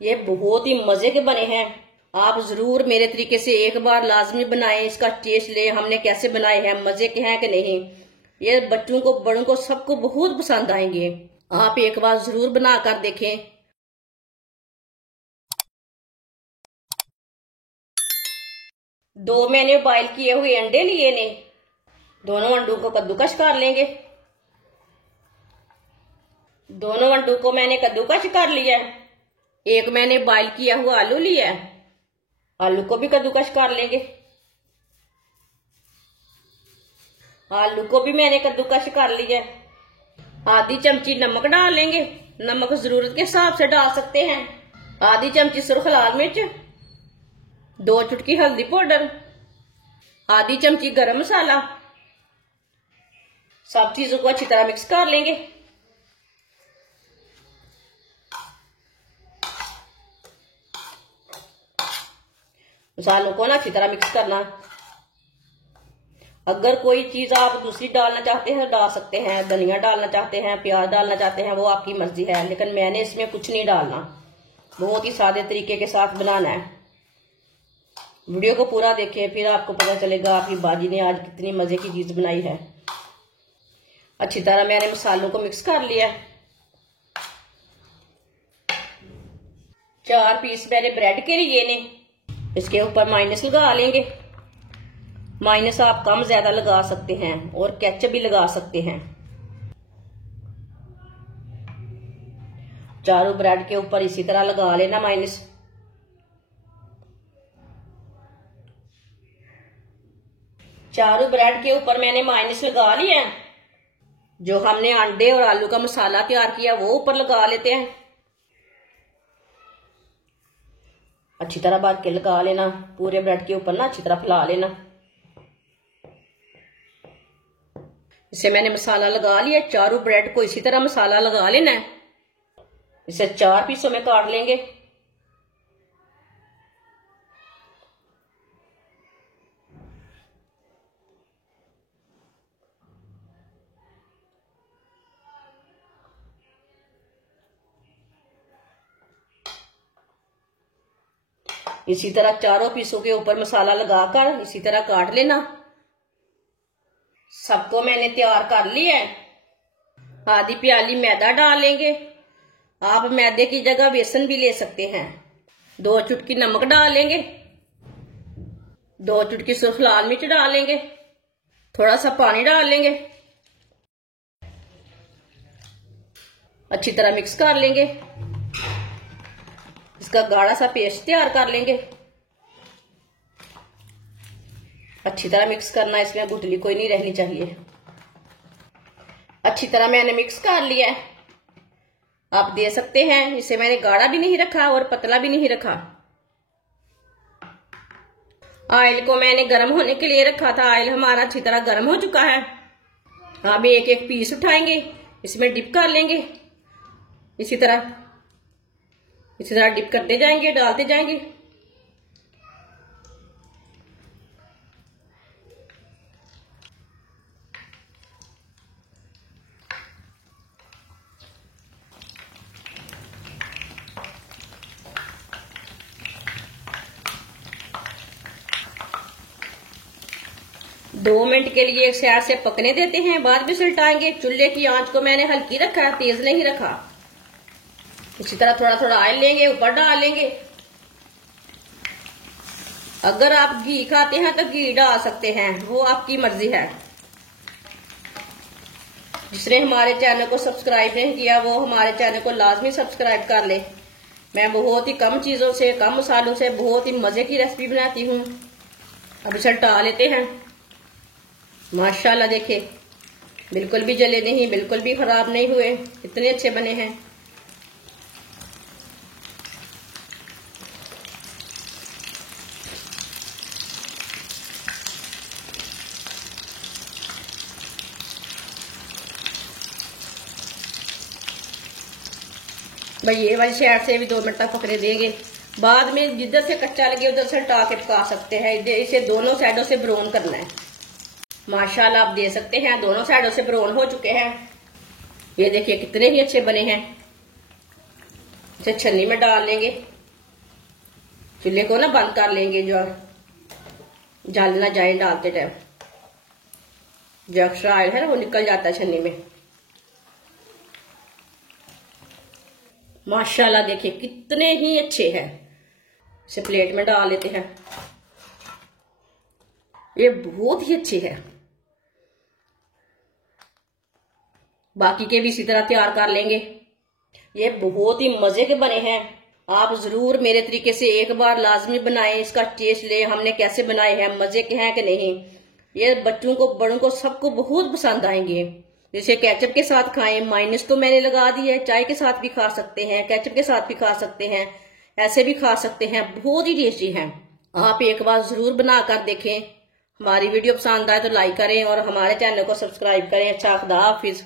ये बहुत ही मजे के बने हैं। आप जरूर मेरे तरीके से एक बार लाजमी बनाएं, इसका टेस्ट ले हमने कैसे बनाए हैं, मजे के हैं कि नहीं। ये बच्चों को बड़ों को सबको बहुत पसंद आएंगे। आप एक बार जरूर बना कर देखें। दो मैंने बॉयल किए हुए अंडे लिए ने, दोनों अंडों को कद्दूकस कर लेंगे। दोनों अंडों को मैंने कद्दूकस कर लिया है। एक मैंने बॉयल किया हुआ आलू लिया है, आलू को भी कद्दूकस कर लेंगे। आलू को भी मैंने कद्दूकस कर लिया है। आधी चमची नमक डाल लेंगे, नमक जरूरत के हिसाब से डाल सकते हैं। आधी चमची सुर्ख लाल मिर्च, 2 चुटकी हल्दी पाउडर, आधी चमची गरम मसाला। सब चीजों को अच्छी तरह मिक्स कर लेंगे। मसालों को ना अच्छी तरह मिक्स करना। अगर कोई चीज आप दूसरी डालना चाहते हैं डाल सकते हैं, धनिया डालना चाहते हैं, प्याज डालना चाहते हैं, वो आपकी मर्जी है, लेकिन मैंने इसमें कुछ नहीं डालना। बहुत ही सादे तरीके के साथ बनाना है। वीडियो को पूरा देखें, फिर आपको पता चलेगा आपकी बाजी ने आज कितनी मजे की चीज बनाई है। अच्छी तरह मैंने मसालों को मिक्स कर लिया। 4 पीस मैंने ब्रेड के लिए ने, इसके ऊपर माइनस लगा लेंगे। माइनस आप कम ज्यादा लगा सकते हैं और केचप भी लगा सकते हैं। चारों ब्रेड के ऊपर इसी तरह लगा लेना माइनस। चारों ब्रेड के ऊपर मैंने माइनस लगा लिया है। जो हमने अंडे और आलू का मसाला तैयार किया वो ऊपर लगा लेते हैं। अच्छी तरह भर के लगा लेना, पूरे ब्रेड के ऊपर ना अच्छी तरह फैला लेना। इसे मैंने मसाला लगा लिया। चारों ब्रेड को इसी तरह मसाला लगा लेना है। इसे 4 पीसों में काट लेंगे। इसी तरह चारों पीसों के ऊपर मसाला लगाकर इसी तरह काट लेना। सबको मैंने तैयार कर लिया है। आधी प्याली मैदा डाल लेंगे। आप मैदे की जगह बेसन भी ले सकते हैं। 2 चुटकी नमक डाल लेंगे। 2 चुटकी सुर्ख लाल मिर्च डाल लेंगे। थोड़ा सा पानी डाल लेंगे। अच्छी तरह मिक्स कर लेंगे। इसका गाढ़ा सा पेस्ट तैयार कर लेंगे। अच्छी तरह मिक्स करना, इसमें गुठली कोई नहीं रहनी चाहिए। अच्छी तरह मैंने मिक्स कर लिया है। आप दे सकते हैं, इसे मैंने गाढ़ा भी नहीं रखा और पतला भी नहीं रखा। ऑयल को मैंने गर्म होने के लिए रखा था। ऑयल हमारा अच्छी तरह गर्म हो चुका है। अब एक एक पीस उठाएंगे, इसमें डिप कर लेंगे। इसी तरह डिप करते जाएंगे, डालते जाएंगे। दो मिनट के लिए एक साइड से पकने देते हैं, बाद में उल्टाएंगे। चूल्हे की आंच को मैंने हल्की रखा है, तेज नहीं रखा। इसी तरह थोड़ा थोड़ा ऑयल लेंगे, ऊपर डाल लेंगे। अगर आप घी खाते हैं तो घी डाल सकते हैं, वो आपकी मर्जी है। जिसने हमारे चैनल को सब्सक्राइब नहीं किया वो हमारे चैनल को लाजमी सब्सक्राइब कर ले। मैं बहुत ही कम चीजों से, कम मसालों से बहुत ही मजे की रेसिपी बनाती हूँ। अब इसे हटा लेते हैं। माशाल्लाह देखिए, बिल्कुल भी जले नहीं, बिल्कुल भी खराब नहीं हुए, इतने अच्छे बने हैं। भाई ये वाली साइड से भी 2 मिनट तक पकड़े देंगे। बाद में जिधर से कच्चा लगे उधर से हटा के पका सकते हैं। इसे दोनों साइडों से ब्राउन करना है। माशाल्लाह आप दे सकते हैं, दोनों साइडों से ब्राउन हो चुके हैं। ये देखिए कितने ही अच्छे बने हैं। इसे छन्नी में डाल लेंगे। चूल्हे को ना बंद कर लेंगे, जो जल ना जाए डालते टाइम, जो एक्स्ट्रा ऑयल है ना वो निकल जाता है छन्नी में। माशाल्लाह देखिए कितने ही अच्छे हैं। इसे प्लेट में डाल लेते हैं। ये बहुत ही अच्छे हैं। बाकी के भी इसी तरह तैयार कर लेंगे। ये बहुत ही मजे के बने हैं। आप जरूर मेरे तरीके से एक बार लाजमी बनाएं, इसका टेस्ट लें हमने कैसे बनाए हैं, मजे के हैं कि नहीं। ये बच्चों को बड़ों को सबको बहुत पसंद आएंगे। जैसे केचप के साथ खाएं, माइनस तो मैंने लगा दी है, चाय के साथ भी खा सकते हैं, केचप के साथ भी खा सकते हैं, ऐसे भी खा सकते हैं, बहुत ही टेस्टी हैं। आप एक बार जरूर बना कर देखें। हमारी वीडियो पसंद आए तो लाइक करें और हमारे चैनल को सब्सक्राइब करें। अच्छा, खुदा हाफिज।